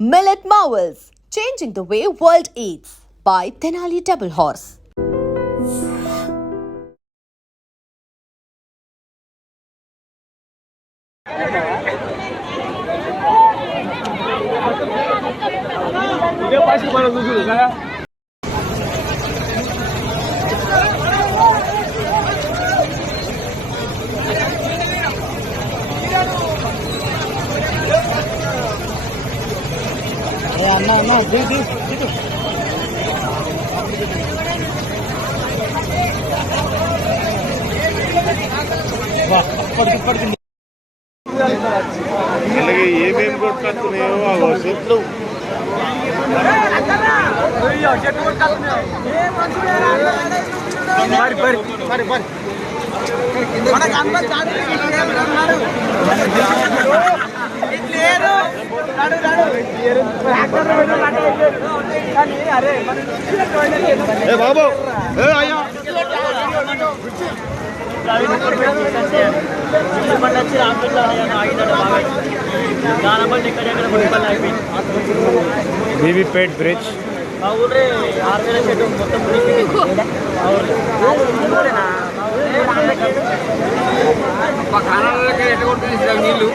Millet Marvels, changing the way world eats by Tenali Double Horse. అన్న దిగు అలాగే ఏమేమి కొట్టుకొస్తున్నాయో చెట్లు బాబు అయ్యా బీబీపేట్ బ్రిడ్జ్ మా ఊరే 6,000 చెట్టు మొత్తం కానాలకి ఎట్లా కొట్టుకుని నీళ్ళు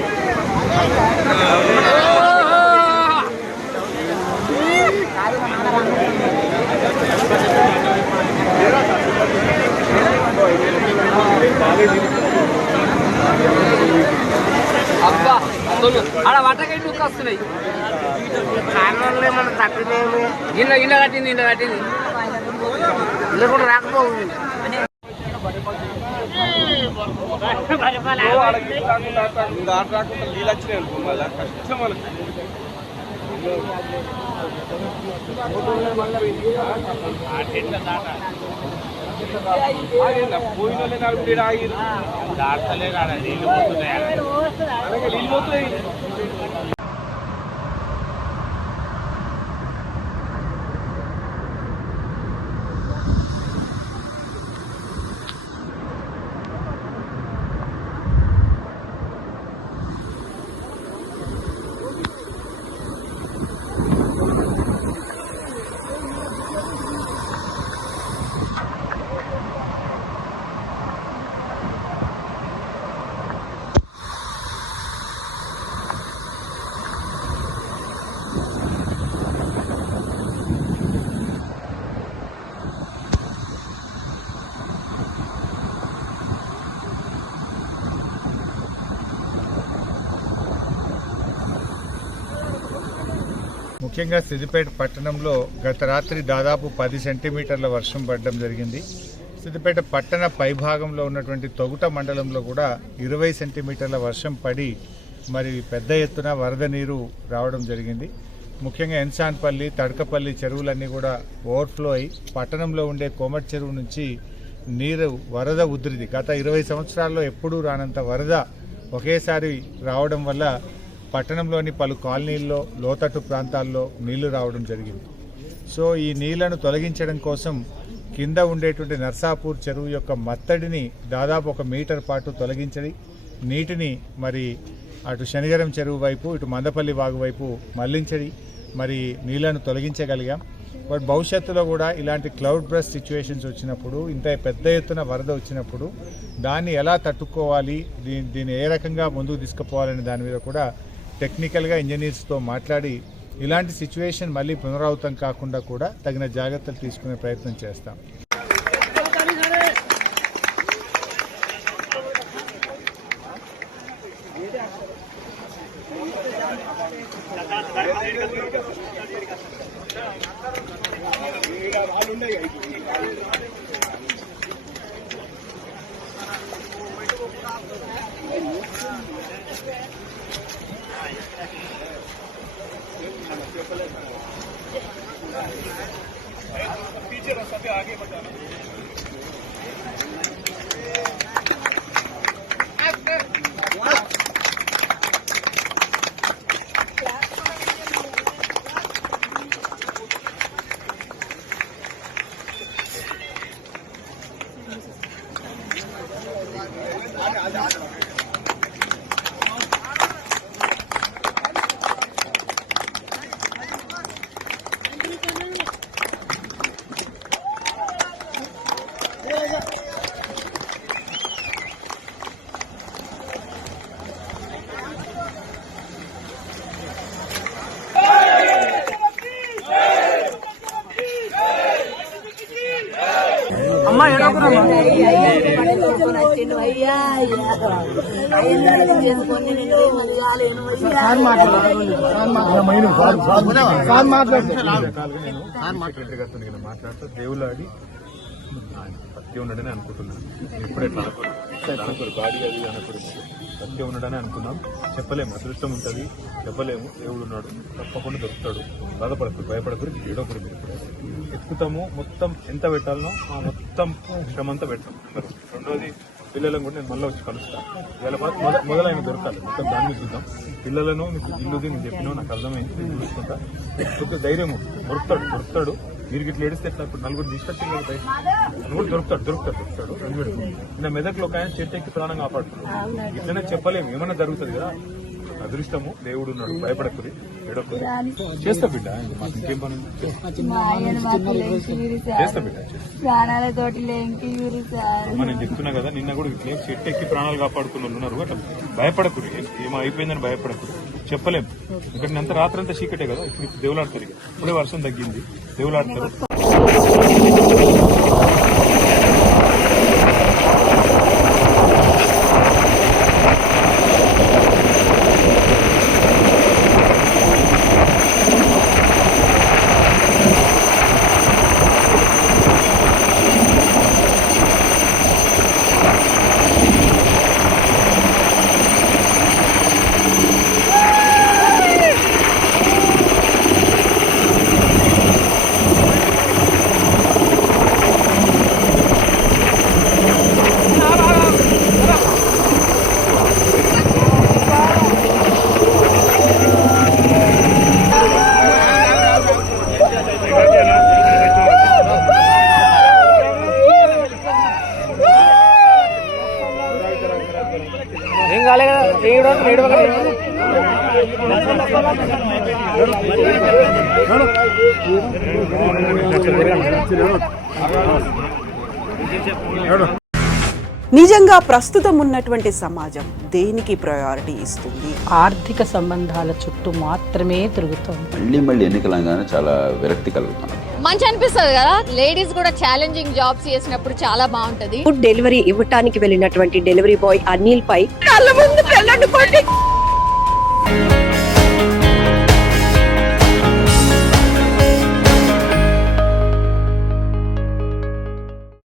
అబ్బా ఆడ వాటకై నువ్వు వస్తున్నాయి కారణాలు ఏమన్నా తప్పినేమి ఇళ్ళ కట్టింది ఇల్లు కూడా రాకపోతుంది నీళ్ళు వచ్చినాయి మళ్ళీ కష్టం మనకు పోయిన దాటలే నీళ్ళు పోతున్నాయి ముఖ్యంగా సిద్దిపేట పట్టణంలో గత రాత్రి దాదాపు 10 సెంటీమీటర్ల వర్షం పడడం జరిగింది. సిద్దిపేట పట్టణ పైభాగంలో ఉన్నటువంటి తొగుట మండలంలో కూడా 20 సెంటీమీటర్ల వర్షం పడి మరి పెద్ద ఎత్తున వరద నీరు రావడం జరిగింది. ముఖ్యంగా ఎన్సాన్పల్లి, తడకపల్లి చెరువులన్నీ కూడా ఓవర్ఫ్లో అయి పట్టణంలో ఉండే కోమటి చెరువు నుంచి నీరు వరద ఉధృతి గత 20 సంవత్సరాల్లో ఎప్పుడూ రానంత వరద ఒకేసారి రావడం వల్ల పట్టణంలోని పలు కాలనీల్లో లోతట్టు ప్రాంతాల్లో నీళ్లు రావడం జరిగింది. సో ఈ నీళ్లను తొలగించడం కోసం కింద ఉండేటువంటి నర్సాపూర్ చెరువు యొక్క మత్తడిని దాదాపు 1 మీటర్ పాటు తొలగించడి నీటిని మరి అటు శనిగరం చెరువు వైపు ఇటు మందపల్లి వాగు వైపు మళ్లించడి మరి నీళ్లను తొలగించగలిగాం. బట్ భవిష్యత్తులో కూడా ఇలాంటి క్లౌడ్ బ్రస్ట్ సిచ్యువేషన్స్ వచ్చినప్పుడు ఇంత పెద్ద ఎత్తున వరద వచ్చినప్పుడు దాన్ని ఎలా తట్టుకోవాలి, దీన్ని ఏ రకంగా ముందుకు తీసుకుపోవాలనే దాని మీద కూడా టెక్నికల్గా ఇంజనీర్స్తో మాట్లాడి ఇలాంటి సిచ్యువేషన్ మళ్ళీ పునరావృతం కాకుండా కూడా తగిన జాగ్రత్తలు తీసుకునే ప్రయత్నం చేస్తాం. पीछे रास्ता पे आगे बताना। మాట్లాడుతూ దేవులాడి సత్యం ఉండడని అనుకుంటున్నాను. ఎప్పుడు ఎట్లా అనుకోరు బాడీ అది అనుకోరు, సత్యం ఉండడని అనుకున్నాం. చెప్పలేము, అదృష్టం ఉంటుంది, చెప్పలేము. దేవుడు ఉన్నాడు, తప్పకుండా దొరుకుతాడు. బాధపడకూడదు, భయపడకూడదు, ఏడోకూడదు. ఎత్తుకుతాము, మొత్తం ఎంత పెట్టాలనో ఆ మొత్తం శ్రమంతా పెడతాం. రెండోది పిల్లలను కూడా నేను మళ్ళీ వచ్చి కలుస్తాను. ఇవాళ మొదలైన దొరకాలి, మొత్తం దాన్ని చూద్దాం. పిల్లలను నీకు ఇల్లుది నేను చెప్పినావు, నాకు అర్థమైంది, నేను చూసుకుంటా. ధైర్యం దొరుకుతాడు. మీరు ఇట్లా ఏడిస్తే ఎట్లా? ఇప్పుడు నలుగురు తీసుకొచ్చి బయట కూడా దొరుకుతాడు. నా మెదక్లో ఒక ఆయన చెట్టు ఎక్కి ప్రాణం కాపాడుతున్నాడు. ఇట్లనే చెప్పలేము, ఏమన్నా జరుగుతుంది కదా. అదృష్టము, దేవుడు ఉన్నాడు, భయపడకురి, ఏడొకరి. చేస్తా బిడ్డ, మాకు ఇంకేం పని చేస్తా బిడ్డ. నేను చెప్తున్నా కదా, నిన్న కూడా ఇట్లా చెట్టు ఎక్కి ప్రాణాలు కాపాడుకున్న వాళ్ళు ఉన్నారు. అట్లా భయపడకురి, ఏమో అయిపోయిందని భయపడకురి. చెప్పలేము, ఇక్కడ అంత రాత్రి అంతా చీకటే కదా. ఇప్పుడు దేవులాడతారు, ఇప్పుడే వర్షం తగ్గింది, దేవులాడతారు. ఏం కాలే కదా, నిజంగా ప్రస్తుతం ఉన్నటువంటి సమాజం దేనికి ప్రయారిటీ ఇస్తుంది? ఆర్థిక సంబంధాల చుట్టూ మాత్రమే తిరుగుతుంది. మళ్ళీ ఎన్నికలంగానే చాలా విరక్తి కలుగుతాను. మంచి అనిపిస్తుంది కదా, లేడీస్ కూడా ఛాలెంజింగ్ జాబ్స్ చేసినప్పుడు చాలా బాగుంటది. ఫుడ్ డెలివరీ ఇవ్వటానికి వెళ్ళినటువంటి డెలివరీ బాయ్ అనిల్ పై కళ్ళ ముందు